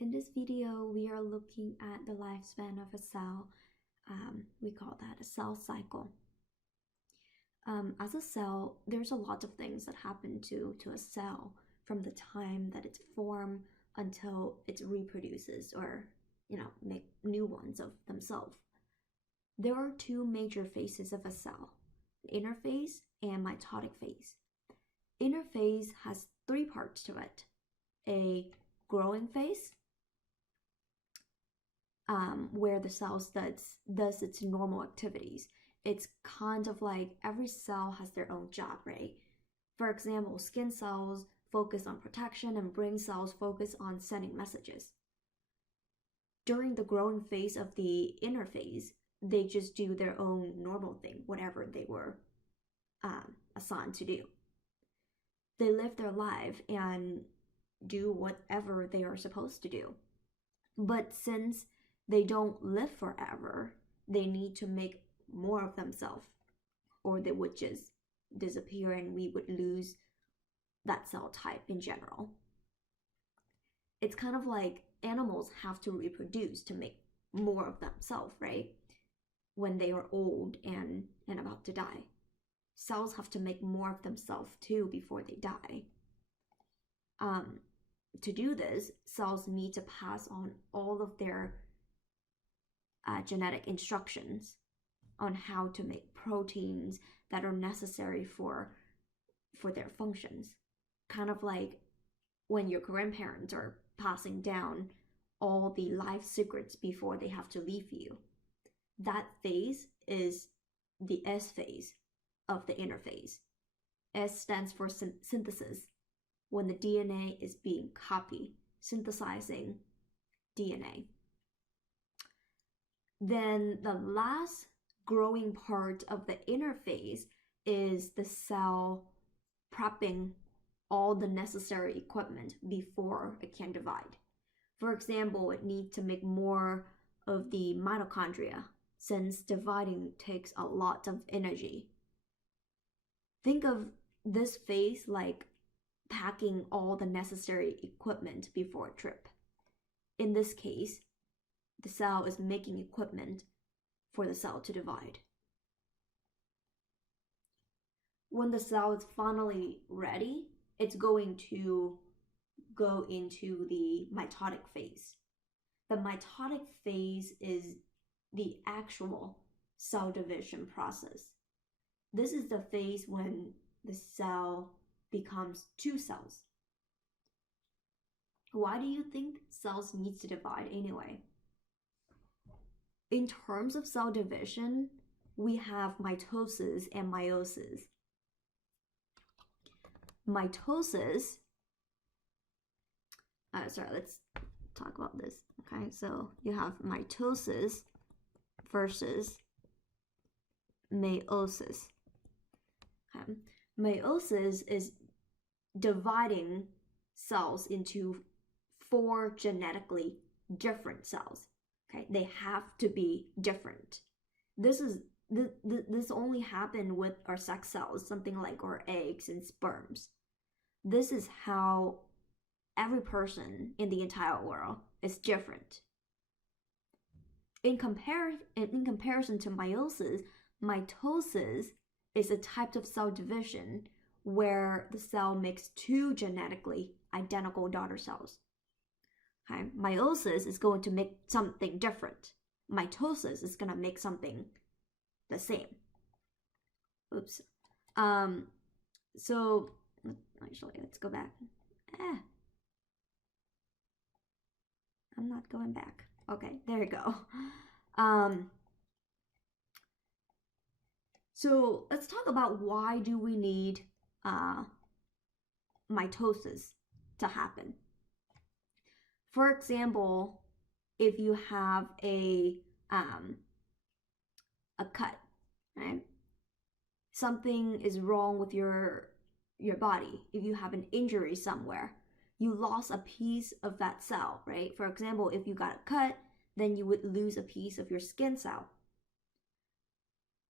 In this video, we are looking at the lifespan of a cell. We call that a cell cycle. As a cell, there's a lot of things that happen to a cell from the time that it's formed until it reproduces or, make new ones of themselves. There are two major phases of a cell, the inner phase and mitotic phase. Inner phase has three parts to it: a growing phase, where the cell does its normal activities. It's kind of like every cell has their own job, right? For example, skin cells focus on protection and brain cells focus on sending messages. During the growing phase of the inner phase, they just do their own normal thing, whatever they were assigned to do. They live their life and do whatever they are supposed to do. But since they don't live forever, they need to make more of themselves, or they would just disappear and we would lose that cell type in general. It's kind of like animals have to reproduce to make more of themselves, right? When they are old and about to die. Cells have to make more of themselves too before they die. To do this, cells need to pass on all of their genetic instructions on how to make proteins that are necessary for their functions. Kind of like when your grandparents are passing down all the life secrets before they have to leave you. That phase is the S phase of the inner phase. S stands for synthesis, when the DNA is being copied, synthesizing DNA. Then the last growing part of the inner phase is the cell prepping all the necessary equipment before it can divide. For example, it needs to make more of the mitochondria, since dividing takes a lot of energy. Think of this phase like packing all the necessary equipment before a trip. In this case, the cell is making equipment for the cell to divide. When the cell is finally ready, it's going to go into the mitotic phase. The mitotic phase is the actual cell division process. This is the phase when the cell becomes two cells. Why do you think cells need to divide anyway? In terms of cell division, we have mitosis and meiosis. Mitosis, let's talk about this. Okay, so you have mitosis versus meiosis. Okay. Meiosis is dividing cells into 4 genetically different cells. Okay, they have to be different. This only happened with our sex cells, something like our eggs and sperms. This is how every person in the entire world is different. In comparison to meiosis, mitosis is a type of cell division where the cell makes 2 genetically identical daughter cells. Okay? Meiosis is going to make something different. Mitosis is going to make something the same. Oops. So actually, let's go back. I'm not going back. Okay, there you go. So let's talk about why do we need mitosis to happen. For example, if you have a cut, right? Something is wrong with your body. If you have an injury somewhere, you lost a piece of that cell, right? For example, if you got a cut, then you would lose a piece of your skin cell.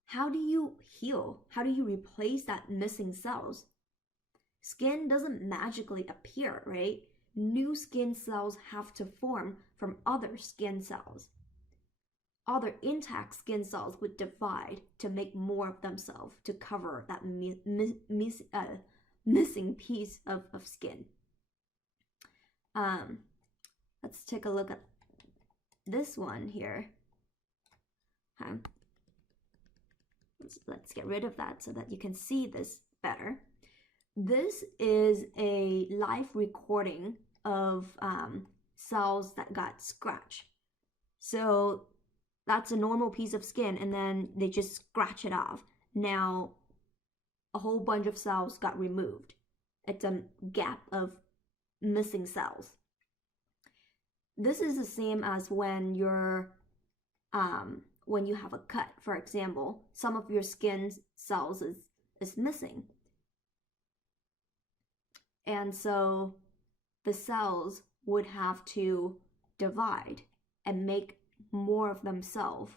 How do you heal? How do you replace that missing cells? Skin doesn't magically appear, right? new skin cells have to form from other skin cells. Other intact skin cells would divide to make more of themselves to cover that missing piece of skin. Let's take a look at this one here. Let's get rid of that so that you can see this better. This is a live recording of cells that got scratched. So that's a normal piece of skin, and then they just scratch it off. Now a whole bunch of cells got removed. It's a gap of missing cells. This is the same as when you're when you have a cut, for example, some of your skin cells is missing. And so the cells would have to divide and make more of themselves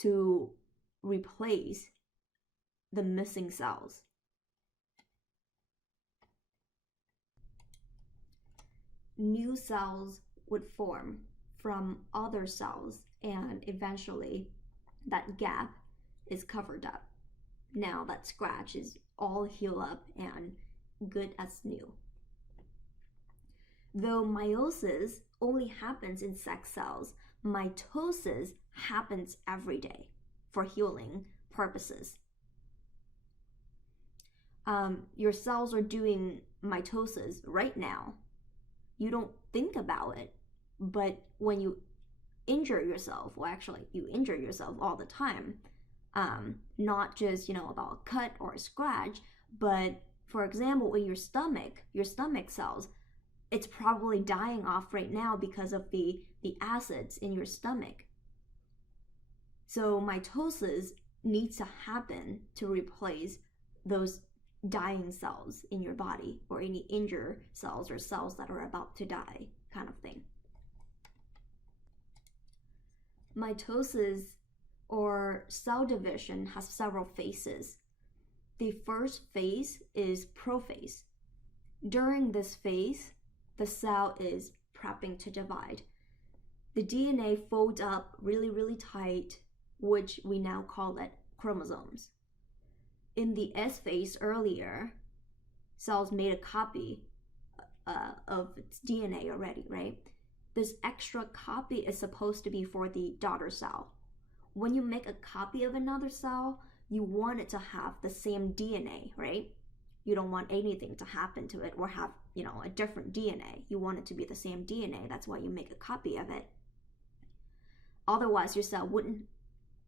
to replace the missing cells. New cells would form from other cells, and eventually that gap is covered up. Now that scratch is all healed up and good as new. Though meiosis only happens in sex cells, mitosis happens every day for healing purposes. Your cells are doing mitosis right now. You don't think about it, but when you injure yourself, well, actually, you injure yourself all the time. Not just, about a cut or a scratch, but for example, in your stomach cells, it's probably dying off right now because of the acids in your stomach. So mitosis needs to happen to replace those dying cells in your body, or any injured cells or cells that are about to die, kind of thing. Mitosis or cell division has several phases. The first phase is prophase. During this phase, the cell is prepping to divide. The DNA folds up really, really tight, which we now call it chromosomes. In the S phase earlier, cells made a copy of its DNA already, right? This extra copy is supposed to be for the daughter cell. When you make a copy of another cell, you want it to have the same DNA, right? You don't want anything to happen to it or have, a different DNA. You want it to be the same DNA. That's why you make a copy of it. Otherwise, your cell wouldn't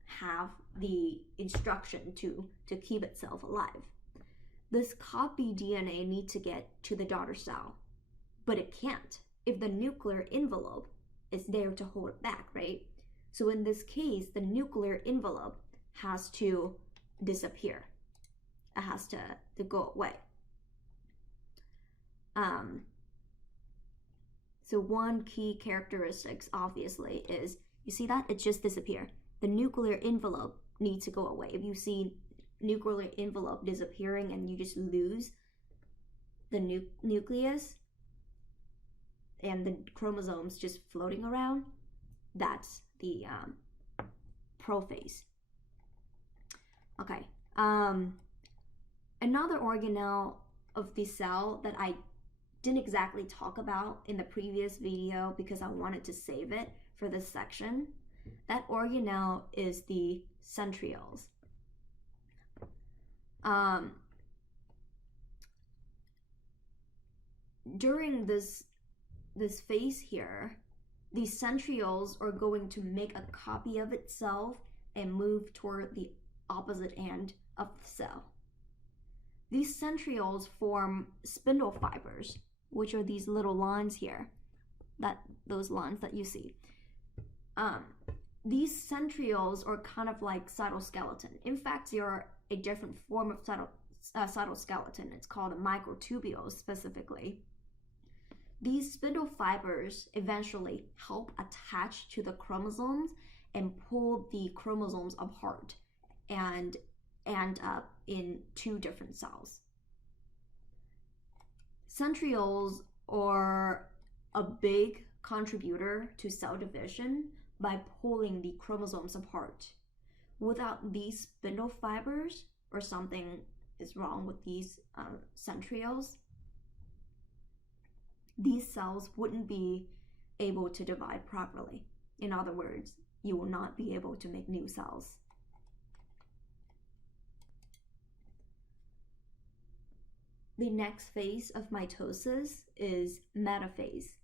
have the instruction to keep itself alive. This copy DNA needs to get to the daughter cell, but it can't if the nuclear envelope is there to hold it back, right? So in this case, the nuclear envelope has to disappear. It has to go away. So one key characteristics, obviously, is, you see that? It just disappeared. The nuclear envelope needs to go away. If you see nuclear envelope disappearing and you just lose the nucleus and the chromosomes just floating around, that's the prophase. Okay. Another organelle of the cell that I didn't exactly talk about in the previous video because I wanted to save it for this section, that organelle is the centrioles. During this phase here, the centrioles are going to make a copy of itself and move toward the opposite end of the cell. These centrioles form spindle fibers, which are these little lines here, those lines that you see. These centrioles are kind of like cytoskeleton. In fact, they are a different form of cytoskeleton. It's called a microtubule specifically. These spindle fibers eventually help attach to the chromosomes and pull the chromosomes apart and end up in two different cells. Centrioles are a big contributor to cell division by pulling the chromosomes apart. Without these spindle fibers, or something is wrong with these centrioles, these cells wouldn't be able to divide properly. In other words, you will not be able to make new cells. The next phase of mitosis is metaphase.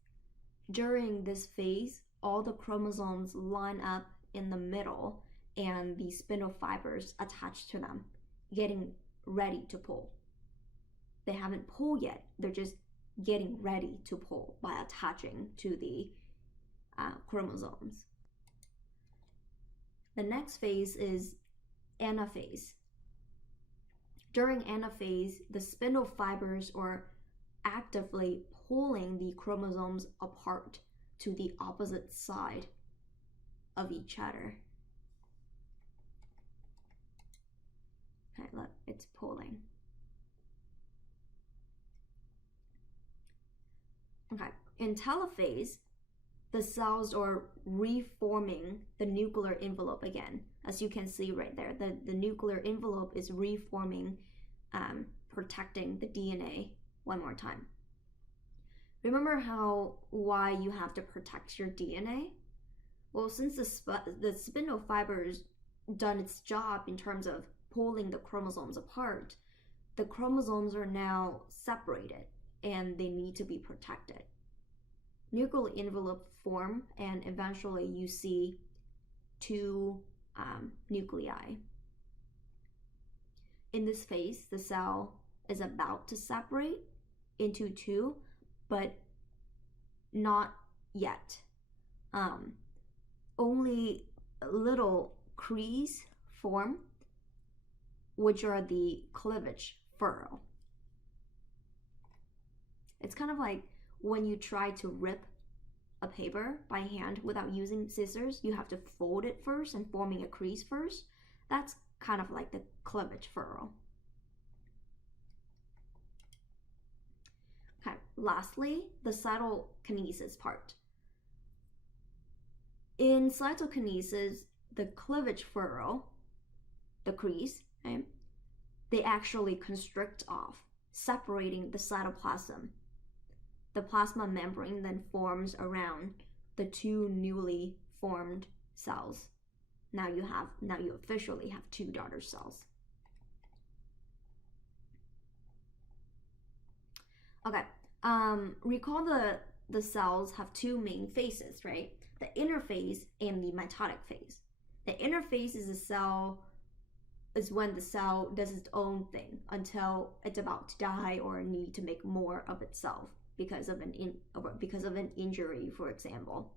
During this phase, all the chromosomes line up in the middle and the spindle fibers attached to them, getting ready to pull. They haven't pulled yet, they're just getting ready to pull by attaching to the chromosomes. The next phase is anaphase. During anaphase, the spindle fibers are actively pulling the chromosomes apart to the opposite side of each other. Okay, look, it's pulling. Okay, in telophase, the cells are reforming the nuclear envelope again. As you can see right there, the nuclear envelope is reforming, protecting the DNA one more time. Remember why you have to protect your DNA? Well, since the spindle fiber's done its job in terms of pulling the chromosomes apart, the chromosomes are now separated and they need to be protected. Nuclear envelope form, and eventually you see two nuclei. In this phase, the cell is about to separate into two, but not yet. Only little crease form, which are the cleavage furrow. It's kind of like when you try to rip a paper by hand without using scissors, you have to fold it first and forming a crease first. That's kind of like the cleavage furrow. Okay, lastly, the cytokinesis part. In cytokinesis, the cleavage furrow, the crease, okay, they actually constrict off, separating the cytoplasm. The plasma membrane then forms around the two newly formed cells. Now you officially have two daughter cells. Okay, recall the cells have two main phases, right? The inner phase and the mitotic phase. The inner phase is when the cell does its own thing until it's about to die or need to make more of itself because of an injury, for example.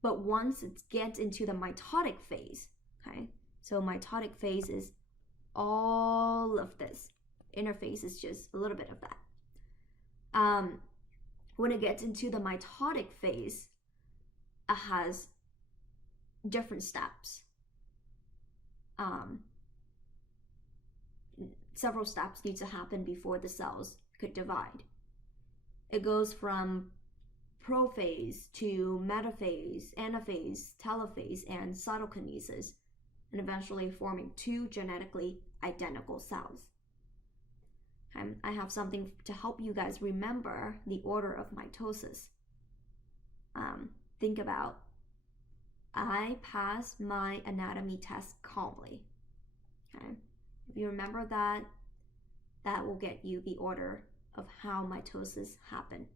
But once it gets into the mitotic phase, okay, so mitotic phase is all of this. Inner phase is just a little bit of that. When it gets into the mitotic phase, it has different steps. Several steps need to happen before the cells could divide. It goes from prophase to metaphase, anaphase, telophase, and cytokinesis, and eventually forming two genetically identical cells. I have something to help you guys remember the order of mitosis. Think about, I passed my anatomy test calmly. Okay? If you remember that, that will get you the order of how mitosis happened.